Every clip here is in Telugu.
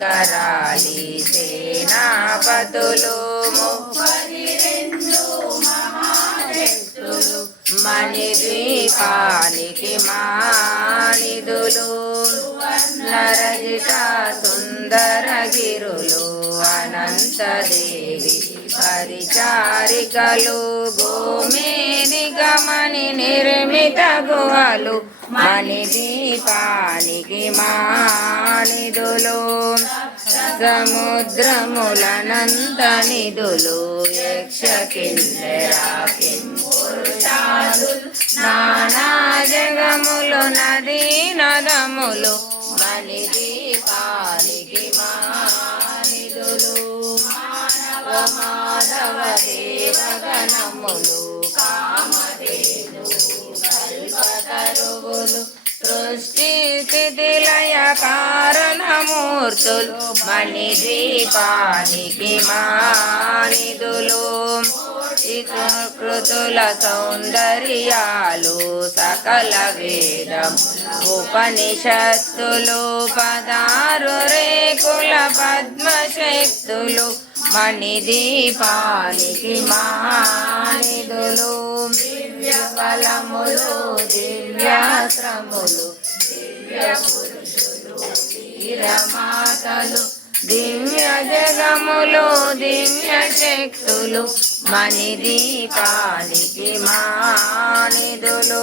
కరాలి సేనాపతులు 32 మహాశక్తులు మణిద్వీపానికి మానిధులు నరజిత సుందరగిరులు అనంతదేవి పరిచారికలు గోమేదిగమణి నిర్మిత గుహలు మణిద్వీపానికి మానిధులు సముద్రములనంత నిధులు యక్ష కిన్నెరా కింపురుషాదులు నానా జగములు నదీ నదములు మణిద్వీపానికి మానిధులు మాధవ దేవగణములు కామధేను కల్పతరువులు సృష్టి స్థితి లయ కారణమూర్తులు మణిద్వీపానికి మానిధులు కృతుల సౌందర్యాలు సకల వేదం ఉపనిషత్తులు 16 రేకుల పద్మశక్తులు మణిద్వీపానికి మానిధులు దివ్య బలములు దివ్యాశ్రములు దివ్య పురుషులు వీరమాతలు దివ్య జగములు దివ్య శక్తులు మణిద్వీపానికి మానిధులు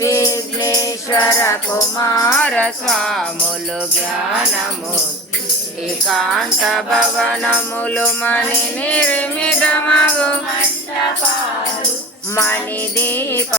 విఘ్నేశ్వర కుమార స్వాములు జ్ఞానము ఏకాంత భవనములు మణి నిర్మితమగు మణిద్వీప